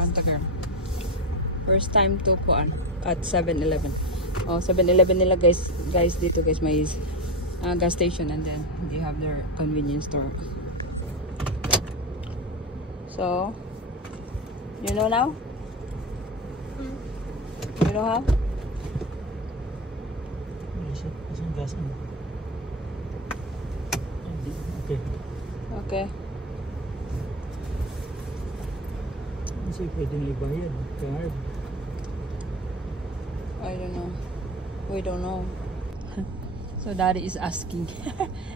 Anta girl. First time to kuan at 7-Eleven. Oh, 7-Eleven nila guys dito guys may gas station and then they have their convenience store. So, you know now? You know how? Okay. Okay. Kasi pwede na ibayad. Card. I don't know. We don't know. So daddy is asking.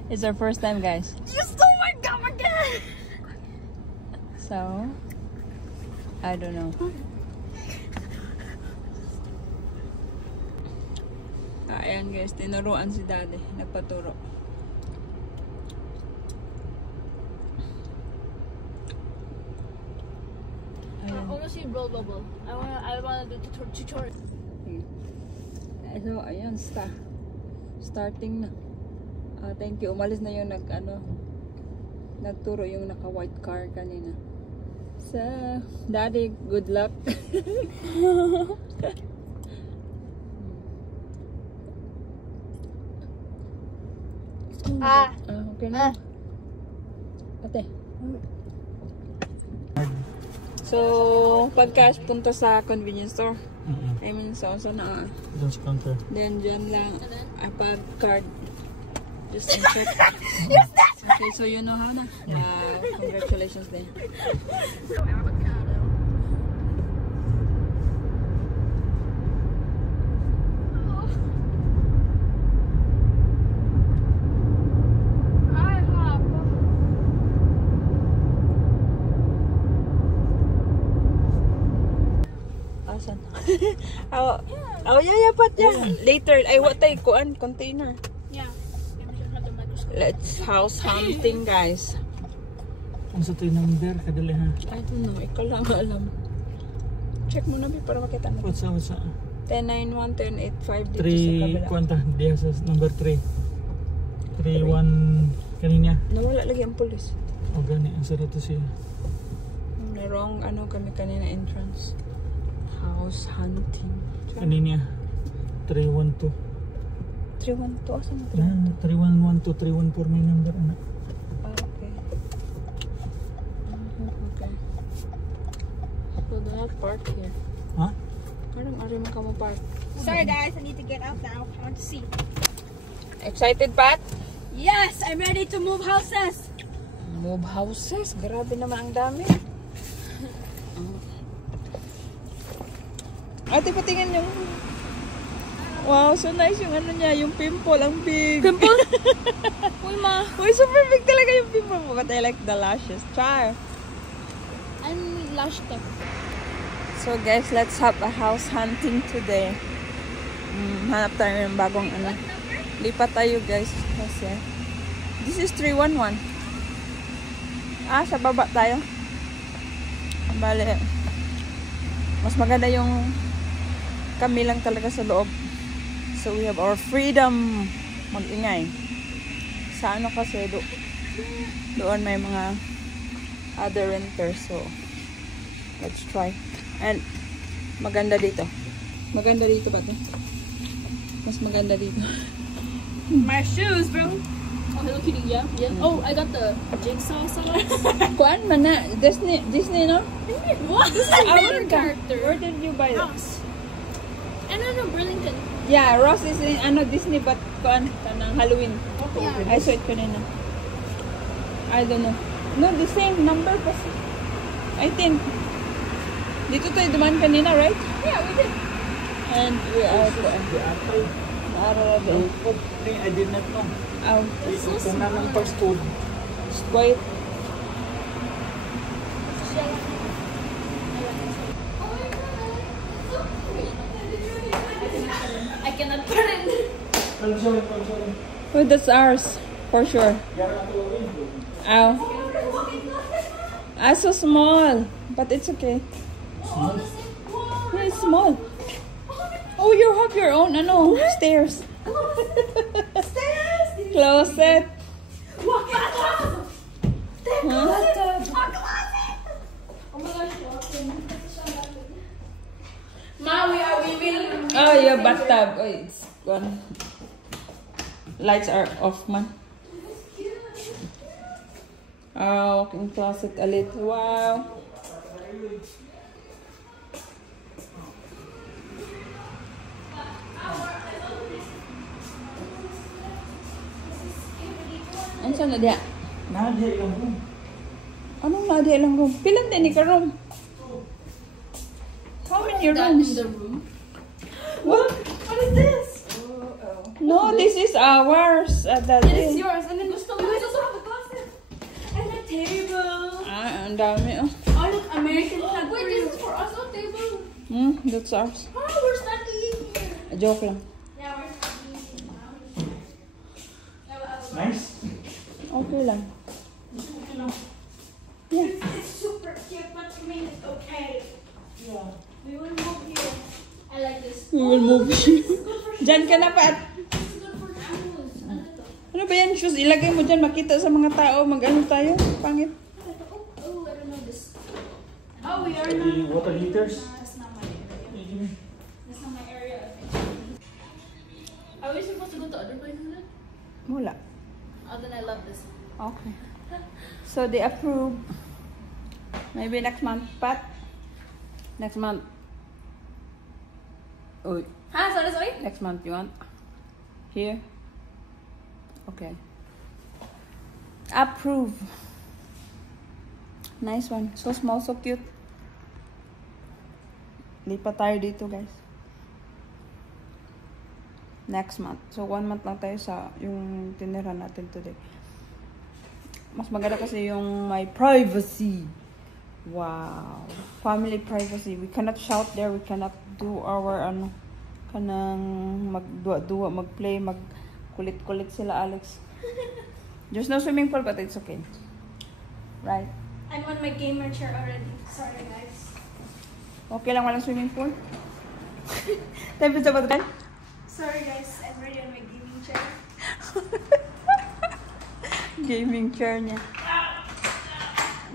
It's our first time, guys. You stole my gum again! So, I don't know. Ayan guys, tinuruan si daddy. Nagpaturo. I want to see blow bubble. I wanna do tutorial. So, ayan, starting na. Thank you. Umalis na yung nagturo yung naka-white car kanina. So, daddy, good luck. Okay na. Ate. So, pagka punta sa convenience store, I mean, so na. Doon sa counter. Then, dyan lang. Pag card. Just check. Use that! Okay, so you know how na. Congratulations then. Asan? Oh, yeah, but yeah. Later, I what tay kuan container. Yeah. Let's house hunting, guys. Kung sa ito yung number, kadali ha. I don't know, ikaw lang alam. Check mo na para makita mo. What's up? 1091, 1085 dito sa kabila. 3, kwanta, diya sa number 3. 31, kanina. Nawala lagi ang pulis. O gani, ang sarap to siya. Na wrong kami kanina entrance. House hunting. Kanina, 312. 312, asan mo? 3112, 314 may number, anak. Okay. Okay. So, do not park here. Ha? Parang ari mo ka mo park. Sorry guys, I need to get out now. I want to see. Excited, Pat? Yes, I'm ready to move houses. Move houses? Grabe naman ang dami. Ate, patingin yung... Wow, so nice yung ano niya, yung pimple, ang big. Pimple? Uy, ma. Uy, super big talaga yung pimple mo. But I like the lashes. Char. I'm lash tech. So guys, let's have a house hunting today. Hanap tayo ng bagong ano. Lipat tayo guys. Kasi this is 311. Sa baba tayo. Bale, mas maganda yung kami lang talaga sa loob. So we have our freedom mag-ingay. Sa ano kasi doon may mga other renters. So let's try. And maganda dito. Maganda dito ba ito? Mas maganda dito. My shoes, bro. Oh, Hello Kitty, yeah. Oh, I got the jigsaw somewhere. Kuan man na Disney, no? What? Our character. Where did you buy that? Ross. And then Burlington. Yeah, Ross is in Disney but kuan kanang Halloween. Yeah. I saw it kanina. I don't know. No, the same number kasi. I think. Dito tayo dumaan kanina, right? Yeah, we did. And we are I did not know. out. Kung na ng first food. Wait. I cannot put it. Oh, that's ours. For sure. Ow. So small. But it's okay. Yeah, it's small. Oh, you have your own, stairs. Stairs. Closet. What? Huh? A closet. Oh my gosh. Oh, yeah, bathtub. Oh, it's gone. Lights are off, man. Oh, walk-in closet ulit. Wow. Ano saan na diya? Nadi lang room. Anong na diya lang room? Pilan din ka room? How many rooms? In the room. What? What is this? No, this is ours. It is yours. And then you guys also have a closet. And a table. Ah, ang dami oh. Oh, look, American flag. Wait, this is for us on table. That's ours. Oh, we're studying here. A joke lang. Yeah, we're studying. Nice. Okay lang. Yeah. It's super cute, but to me it's okay. Yeah. We will move here. I like this. We will move here. Diyan ka na, Pat. This is good for shoes. Ano to? Ano ba yan? Shoes, ilagay mo dyan. Makita sa mga tao. Mag-ano tayo? Pangit. Oh, I don't know this. Oh, we are The not. water heaters. That's not my area. That's not my area. Are we supposed to go to other places then? Wala. Oh, then I love this. Okay. So, they approve. Maybe next month, Pat. Next month. Oh, Sorry. next month you want? Here? Okay. Approve. Nice one. So small, so cute. Lipat tayo dito, guys. Next month. So 1 month lang tayo sa yung tinira natin today. Mas maganda kasi yung my privacy. Wow. Family privacy. We cannot shout there. We cannot do our kanang magduwa-duwa, mag-play, mag-kulit-kulit sila, Alex. There's no swimming pool, but it's okay. Right? I'm on my gamer chair already. Sorry, guys. Okay lang walang swimming pool? Tayo sa ba? Sorry, guys. I'm already on my gaming chair. Gaming chair niya.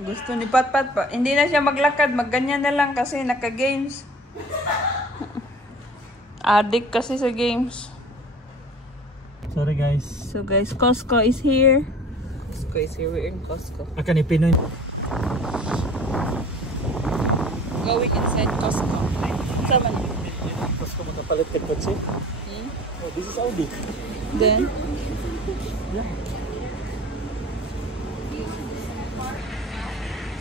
Gusto ni Pat pa. Hindi na siya maglakad. Magganyan na lang kasi naka-games. Addict kasi sa games. Sorry guys. So guys, Costco is here. Costco is here. We're in Costco. Akan ni Pinoy. Going inside Costco. Sama na. Costco makapalit ka kotse. Oh, this is Audi. Then? Yeah.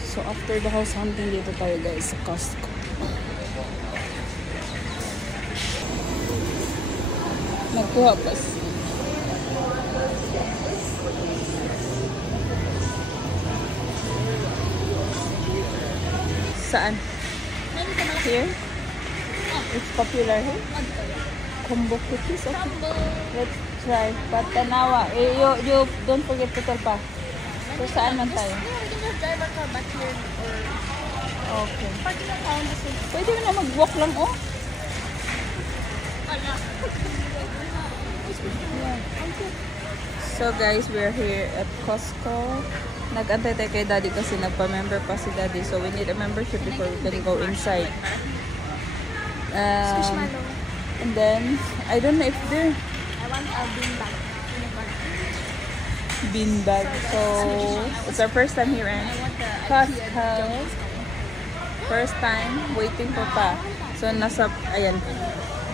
So after the house hunting dito tayo guys sa Costco. Nagkuha pa saan? Here? It's popular here? Combo cookies? Okay. Let's try. But tanawa. You don't forget to tell pa. So saan man tayo? Yeah, we can just drive our car back here or Okay. parking lang tayo kasi. Pwede mo na mag-walk lang oh. Wala. So guys, we're here at Costco. Nag-antay tayo kay Daddy kasi nagpa-member pa si Daddy. So we need a membership before we can go inside. And then, I don't know if there I want a beanbag. beanbag. So it's our first time here in Costco. First time waiting for pa. So nasa, ayan.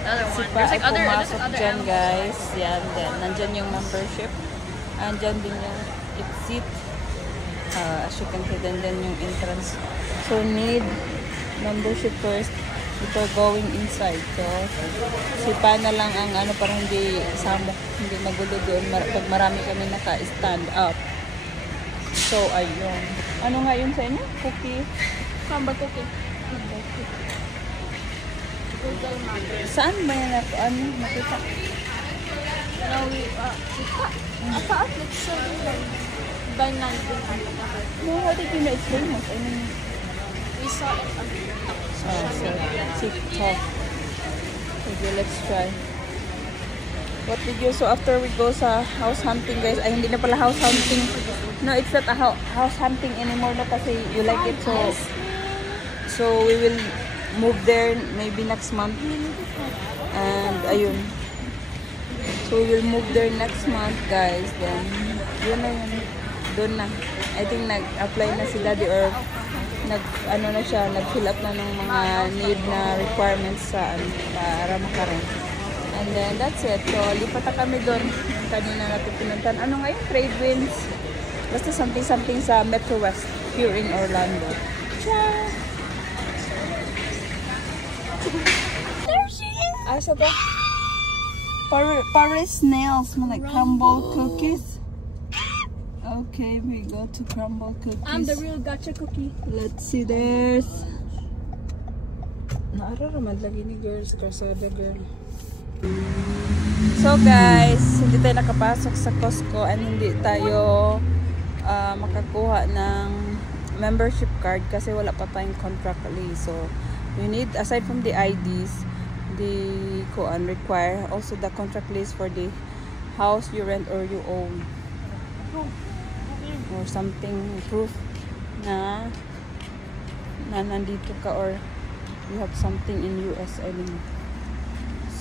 Another Si one. pa ay There's pumasok like dyan other guys. Yan, then nandyan yung membership. Andyan din yung exit. As you can see, then yung entrance. So need membership first before going inside. So si pa na lang ang ano para hindi samok, hindi magulo doon pag marami kami naka-stand up. So ayun. Ano nga yun sa inyo? Cookie? Samba cookie. Google Map. Saan ba yan ako? Ano? Makita? No, kita. Saan? Let's show you like banana. No, how did you know it's famous? I mean, We saw it on TikTok. so TikTok. Okay, let's try. What did you, so after we go sa house hunting guys, ay hindi na pala house hunting. No, it's not a house hunting anymore na kasi you like it, so we will move there maybe next month. And ayun. So we will move there next month, guys. Then yun na yun. Doon na. I think nag-apply na si daddy or nag-fill up na ng mga need na requirements sa para makarent. And then that's it. So lipat na kami doon. Kanina natin pinuntan. Ano ngayon? Trade winds. Basta something sa Metro West here in Orlando. Ciao! There she is! Asa to? Paris snails. Like crumble cookies. Okay, we go to crumble cookies. I'm the real gotcha cookie. Let's see this. Naararamad lagi ni girls. Karsada girl. So guys, hindi tayo nakapasok sa Costco and hindi tayo makakuha ng membership card kasi wala pa tayong contract lease. So you need, aside from the IDs, the require also the contract list for the house you rent or you own, or something proof na nandito ka or you have something in US. I don't know.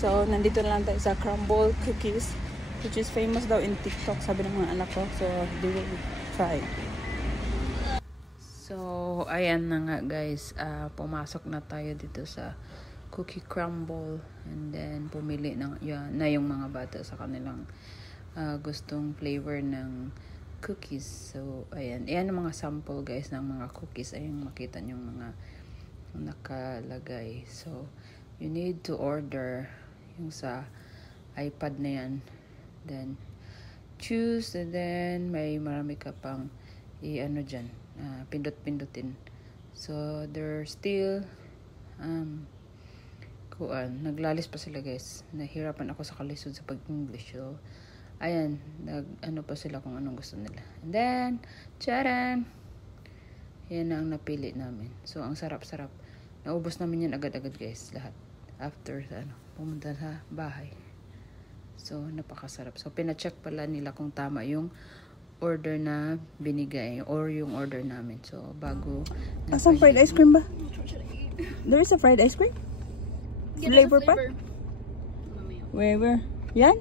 So nandito lang tayo sa crumble cookies, which is famous daw in TikTok, sabi ng mga anak ko. So they will try. So ayan na nga guys, pumasok na tayo dito sa cookie crumble, and then pumili na yung mga bata sa kanilang gustong flavor ng cookies. So ayan ang mga sample guys ng mga cookies. Ayun, makita nyo mga nakalagay. So you need to order yung sa iPad na yan, then choose, and then marami ka pang dyan, pindot-pindutin. So they're still naglalis pa sila guys. Nahirapan ako sa kalisod sa pag-English. So ayan, pa sila kung anong gusto nila. And then charan, yan na ang napili namin. So ang sarap-sarap. Naubos namin yan agad-agad guys, lahat after pumunta sa bahay. So napakasarap. So pina-check pala nila kung tama yung order na binigay or yung order namin. So bago some fried ice cream ba? There is a fried ice cream? Flavor pa? Where? Yan?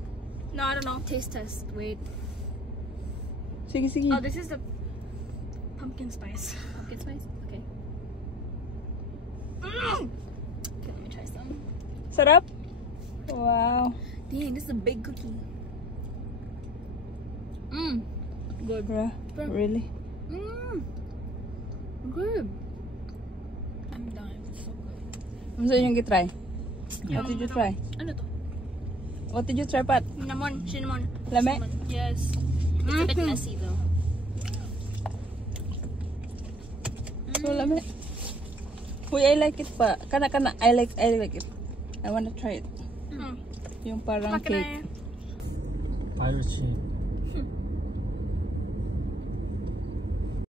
No, I don't know. Taste test. Wait. Sige. Oh, this is the pumpkin spice. Pumpkin spice? Okay. Okay, let me try some. Sarap? Wow. Dang, this is a big cookie. Good. Really? Good. I'm done. It's so good. Ano sa inyong gitry? What did you try? Ano to? What did you try, Pat? Cinnamon. Lame? Yes. It's a bit messy though. So lame. Uy, I like it pa. Kana. I like it. I wanna try it. Yung parang cake. Pirate ship.